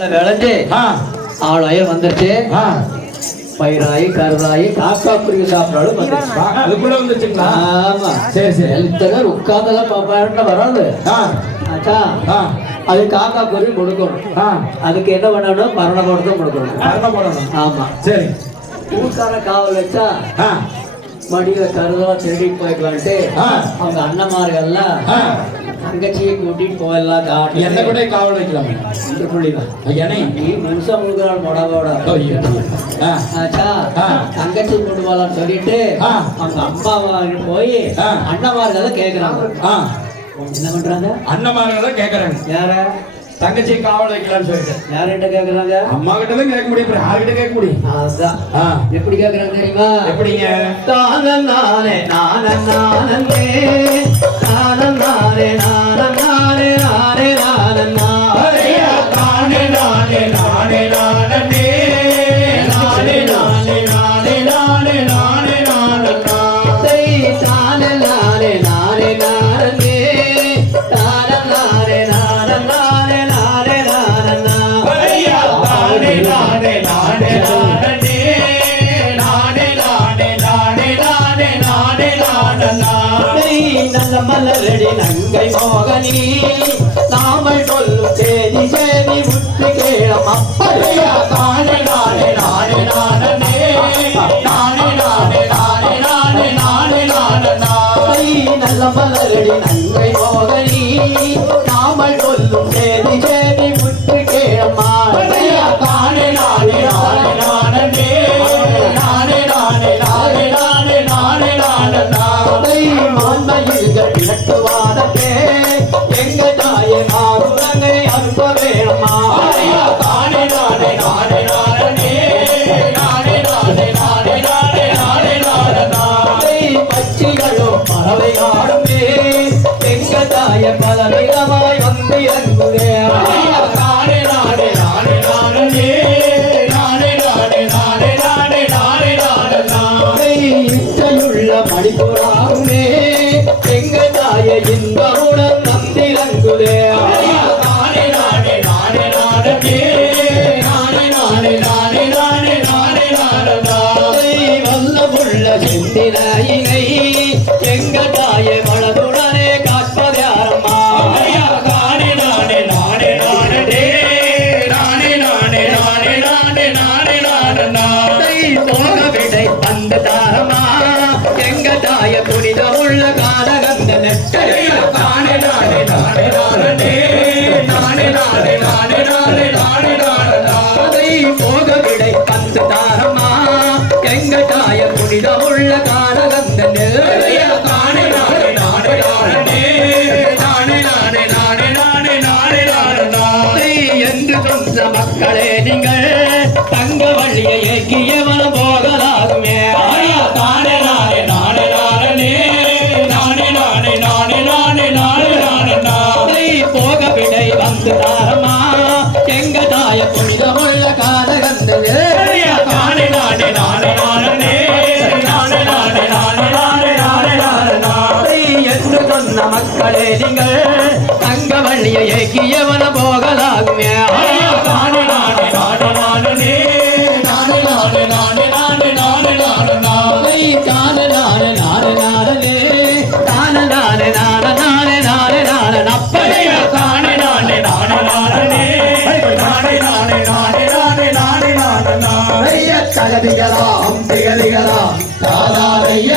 நல்லா விளைஞ்சு ஆளாயம் வந்துருச்சு. பயிராயி கருதாயி காக்கா குருவி சாப்பிட்டாலும் வா, அதுக்குள்ள வந்துருச்சுங்களா? ஆமா. சரி சரி. எழுத்ததான் உட்கார்ந்தெல்லாம் பாப்பாட்ட வராது? ஆச்சா? அது காக்கா குருவி கொடுக்கணும் அதுக்கு என்ன பண்ணணும்? மரண கொடுத்தும் கொடுக்கணும். மரணம் போடணும். ஆமா. சரி. ஊர்க்கார காவல் வச்சா மடியில கருதா திருடி போய்க்கலான்ட்டு. அவங்க அண்ணமார்கள்லாம் தங்கச்சியை கூட்டிட்டு போயெல்லாம் காட்டு என்ன கூட காவல் வைக்கலாமே. இந்த புள்ளிதான். என்னை? நீ முழுசா முழுக்கிறாள் மொடவோட ஆச்சா. தங்கச்சி கொண்டு போகலான்னு சொல்லிட்டு. அவங்க அம்மா போய். அண்ணமார்கள் கேக்குறாங்க. ஆ. என்ன பண்றாங்க? அண்ணமார்கள் தான் கேக்குறாங்க. யார? தங்கச்சி காவல் வைக்கலாம்னு சொல்லிட்டு. யார்கிட்ட கேக்குறாங்க? அம்மா கிட்ட தான் கேட்க முடியும் யார்கிட்ட கேட்க முடியும்? அதான். எப்படி கேக்குறாங்க தெரியுமா? எப்படிங்க? தானே நானே நானே. மலரடி நங்கை மோகனி நாமல் சொல்லும் சேதி சேதி முற்று கேளம் அப்படியா நானே நானே நானே நானே நானே நானே நானே நானே நானே நானே நானே நல்ல மலரடி நங்கை மோகனி நாமல் சொல்லும் சேதி சேதி மாறுரங்கை அனுப்ப வேணுமா ஐயா, நானே நானே நானே நானே நானே நானே நானே நானே நானே நானே நானே பட்சிகளும் பறவை ஆடுமே எங்க தாய பல விதமாய் வந்து இறங்குதே ஐயா, நானே நானே நானே நானே நானே நானே நானே நானே நானே நானே இச்சையுள்ள எங்க தாய போதே வல்ல புள்ள செந்திராயினை புனிதமுள்ள காலகந்த நானே நானே நானே நானே. நானே நானே நானே நானே நானே நானே நானே. என்று மக்களே நீங்கள் தங்க வழியை இயக்கியவன் போகலாகுமே. தகதிகதா திகதிகதா தாதாரைய